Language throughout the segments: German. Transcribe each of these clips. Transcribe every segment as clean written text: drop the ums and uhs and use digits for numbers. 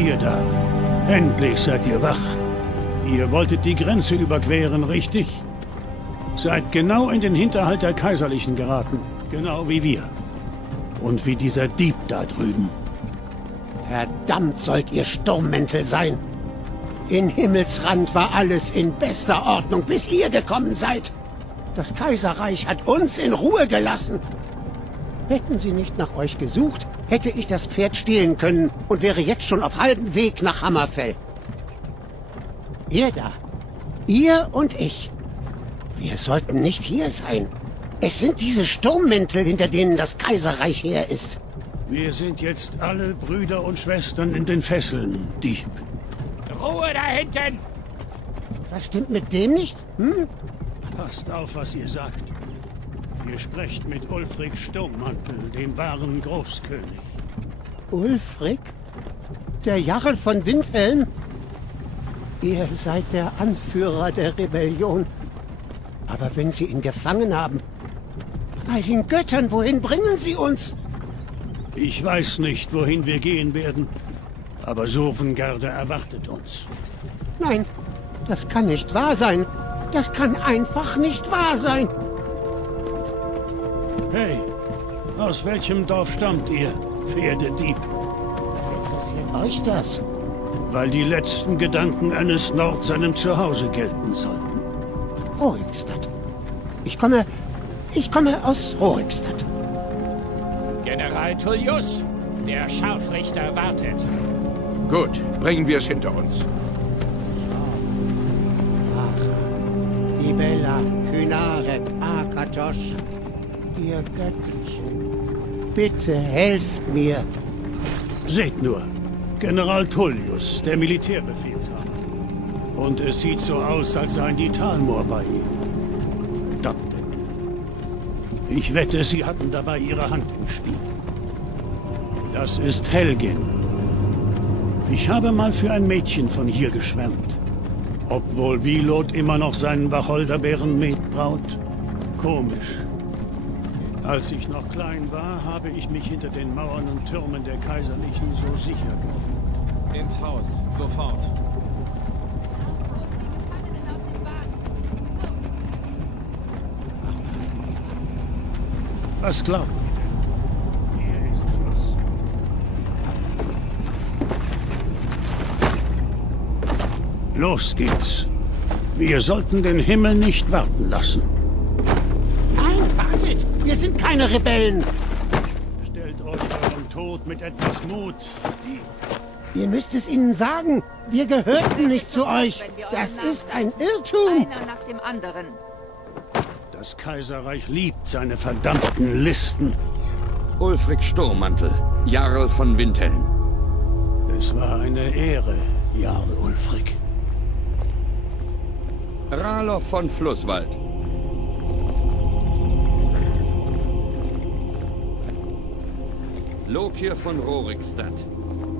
Ihr da. Endlich seid ihr wach. Ihr wolltet die Grenze überqueren, richtig? Seid genau in den Hinterhalt der Kaiserlichen geraten. Genau wie wir. Und wie dieser Dieb da drüben. Verdammt sollt ihr Sturmmäntel sein. In Himmelsrand war alles in bester Ordnung, bis ihr gekommen seid. Das Kaiserreich hat uns in Ruhe gelassen. Hätten sie nicht nach euch gesucht, hätte ich das Pferd stehlen können und wäre jetzt schon auf halbem Weg nach Hammerfell. Ihr da, ihr und ich, wir sollten nicht hier sein. Es sind diese Sturmmäntel, hinter denen das Kaiserreich her ist. Wir sind jetzt alle Brüder und Schwestern in den Fesseln, Dieb. Ruhe da hinten! Was stimmt mit dem nicht? Passt auf, was ihr sagt. Ihr sprecht mit Ulfric Sturmmantel, dem wahren Großkönig. Ulfric? Der Jarl von Windhelm? Ihr seid der Anführer der Rebellion. Aber wenn sie ihn gefangen haben... Bei den Göttern, wohin bringen sie uns? Ich weiß nicht, wohin wir gehen werden, aber Sovngarde erwartet uns. Nein, das kann nicht wahr sein. Das kann einfach nicht wahr sein. Hey, aus welchem Dorf stammt ihr, Pferdedieb? Was interessiert euch das? Weil die letzten Gedanken eines Nord seinem Zuhause gelten sollten. Rorikstadt. Ich komme aus Rorikstadt. General Tullius, der Scharfrichter wartet. Gut, bringen wir es hinter uns. Ibella, Kynaret, Akatosh, ihr Göttlichen, bitte helft mir. Seht nur, General Tullius, der Militärbefehlshaber. Und es sieht so aus, als seien die Talmor bei ihm. Verdammte Hilfe. Ich wette, sie hatten dabei ihre Hand im Spiel. Das ist Helgin. Ich habe mal für ein Mädchen von hier geschwärmt. Ob wohl Wilot immer noch seinen Wacholderbeeren-Met braut? Komisch. Als ich noch klein war, habe ich mich hinter den Mauern und Türmen der Kaiserlichen so sicher gefühlt. Ins Haus, sofort. Was glaubt ihr? Hier ist Schluss. Los geht's. Wir sollten den Himmel nicht warten lassen. Nein, wartet! Wir sind keine Rebellen! Stellt euch euren Tod mit etwas Mut. Ihr müsst es ihnen sagen. Wir gehörten nicht zu euch. Das ist ein Irrtum. Einer nach dem anderen. Das Kaiserreich liebt seine verdammten Listen. Ulfric Sturmmantel, Jarl von Windhelm. Es war eine Ehre, Jarl Ulfric. Ralof von Flusswald. Lokir von Rorikstadt.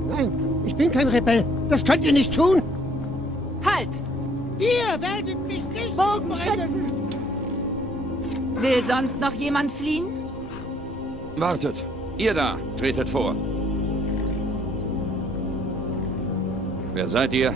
Nein, ich bin kein Rebell. Das könnt ihr nicht tun. Halt! Ihr werdet mich nicht Bogenschützen! Will sonst noch jemand fliehen? Wartet! Ihr da! Tretet vor! Wer seid ihr?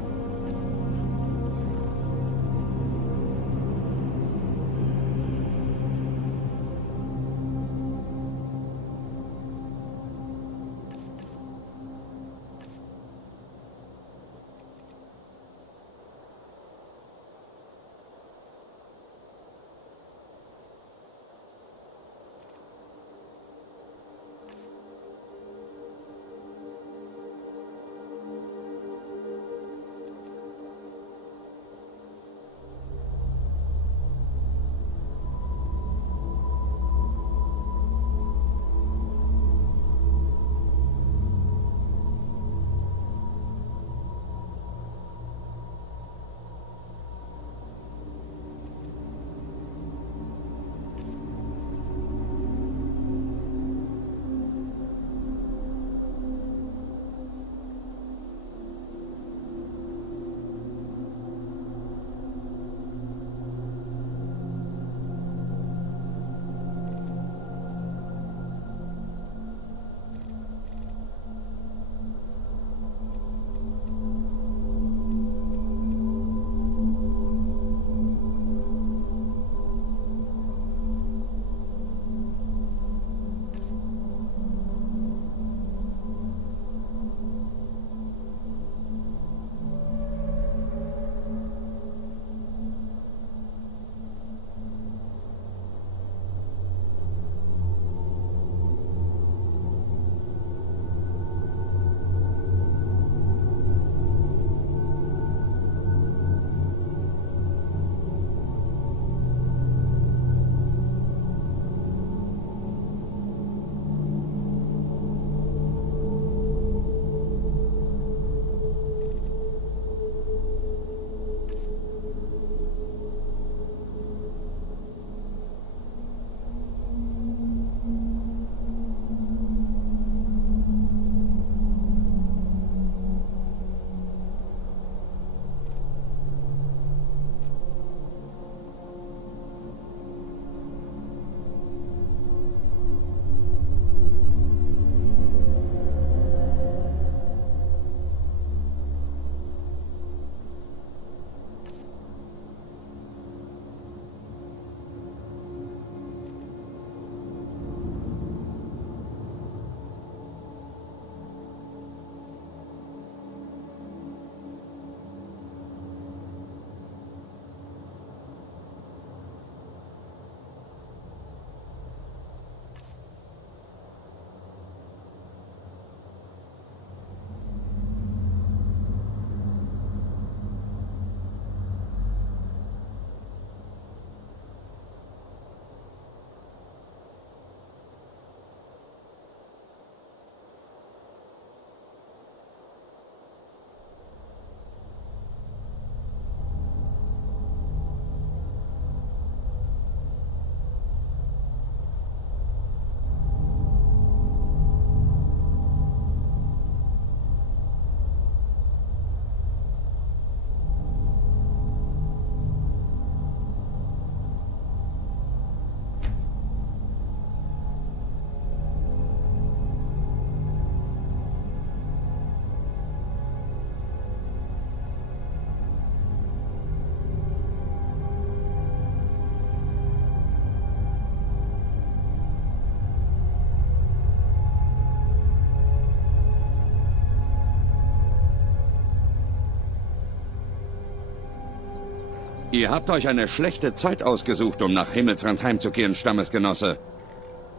Ihr habt euch eine schlechte Zeit ausgesucht, um nach Himmelsrand heimzukehren, Stammesgenosse.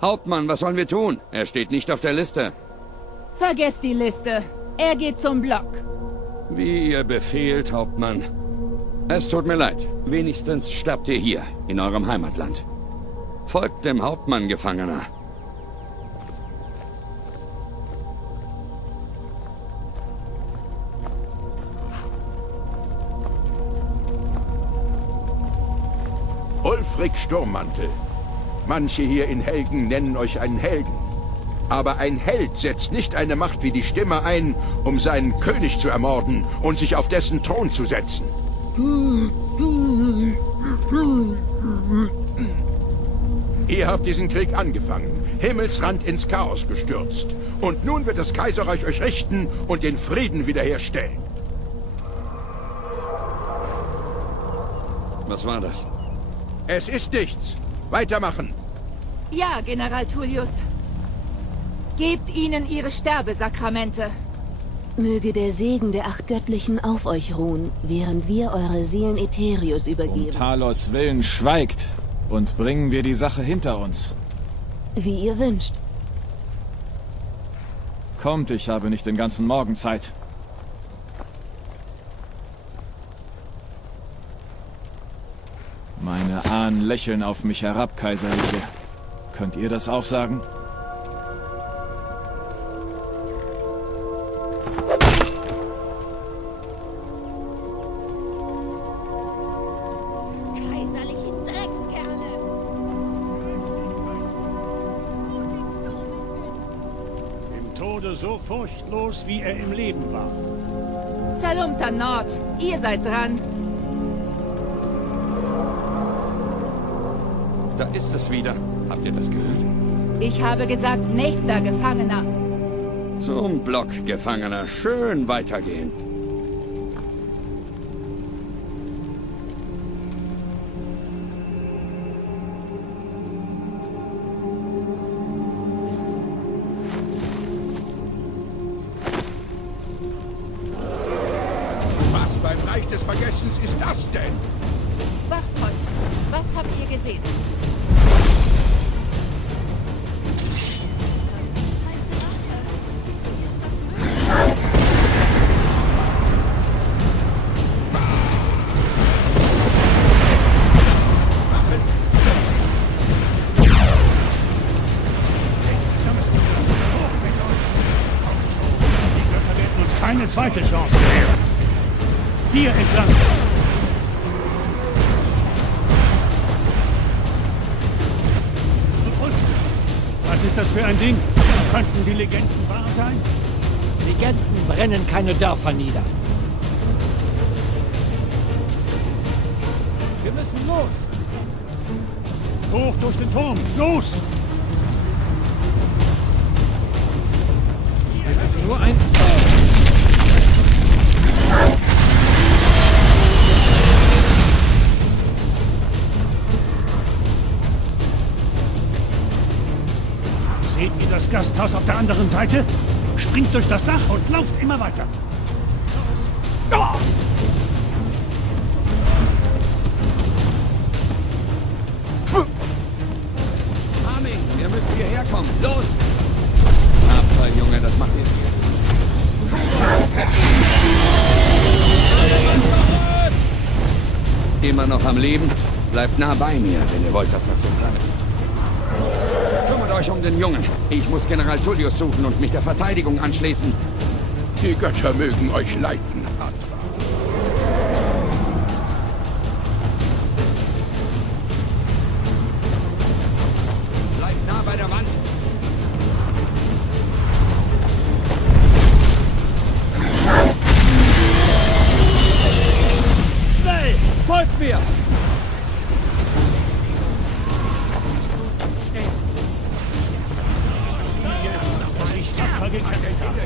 Hauptmann, was sollen wir tun? Er steht nicht auf der Liste. Vergesst die Liste. Er geht zum Block. Wie ihr befehlt, Hauptmann. Es tut mir leid. Wenigstens sterbt ihr hier, in eurem Heimatland. Folgt dem Hauptmann, Gefangener. Ulfric Sturmmantel. Manche hier in Helgen nennen euch einen Helden. Aber ein Held setzt nicht eine Macht wie die Stimme ein, um seinen König zu ermorden und sich auf dessen Thron zu setzen. Ihr habt diesen Krieg angefangen, Himmelsrand ins Chaos gestürzt. Und nun wird das Kaiserreich euch richten und den Frieden wiederherstellen. Was war das? Es ist nichts. Weitermachen. Ja, General Tullius. Gebt ihnen ihre Sterbesakramente. Möge der Segen der 8 Göttlichen auf euch ruhen, während wir eure Seelen Aetherius übergeben. Talos Willen schweigt und bringen wir die Sache hinter uns. Wie ihr wünscht. Kommt, ich habe nicht den ganzen Morgen Zeit. Meine Ahnen lächeln auf mich herab, Kaiserliche. Könnt ihr das auch sagen? Im Tode so furchtlos, wie er im Leben war. Zerlumpter Nord, ihr seid dran. Da ist es wieder. Habt ihr das gehört? Ich habe gesagt, nächster Gefangener. Zum Block, Gefangener. Schön weitergehen. Was beim Reich des Vergessens ist das denn? Wachposten, was habt ihr gesehen? Die Götter werden uns keine zweite Chance gewähren. Hier entlang. Was ist das für ein Ding? Könnten die Legenden wahr sein? Legenden brennen keine Dörfer nieder. Wir müssen los. Hoch durch den Turm. Los! Es ist nur ein... Seht ihr das Gasthaus auf der anderen Seite? Springt durch das Dach und lauft immer weiter. Oh! Armin, ihr müsst hierher kommen. Los! Tapfer, Junge, das macht ihr. Immer noch am Leben? Bleibt nah bei mir, wenn ihr wollt, dass das so bleibt. Kümmert euch um den Jungen. Ich muss General Tullius suchen und mich der Verteidigung anschließen. Die Götter mögen euch leiten, Adra. Bleibt nah bei der Wand. Schnell, folgt mir! Ich tapfer gekämpft habe.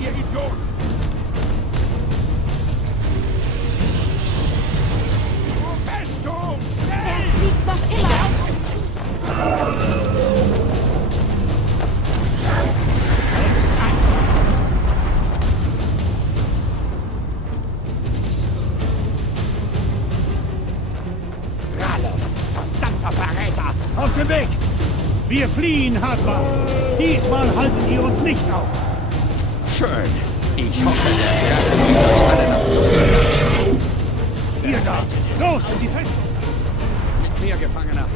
Ihr Idioten! Festung! Er fliegt noch immer auf uns. Auf dem Weg! Wir fliehen, Hadvar! Diesmal halten die uns nicht auf! Schön. Ich hoffe, der Drache bringt uns alle nach zurück. Ihr da! Los in die Festung! Mit mir, Gefangener.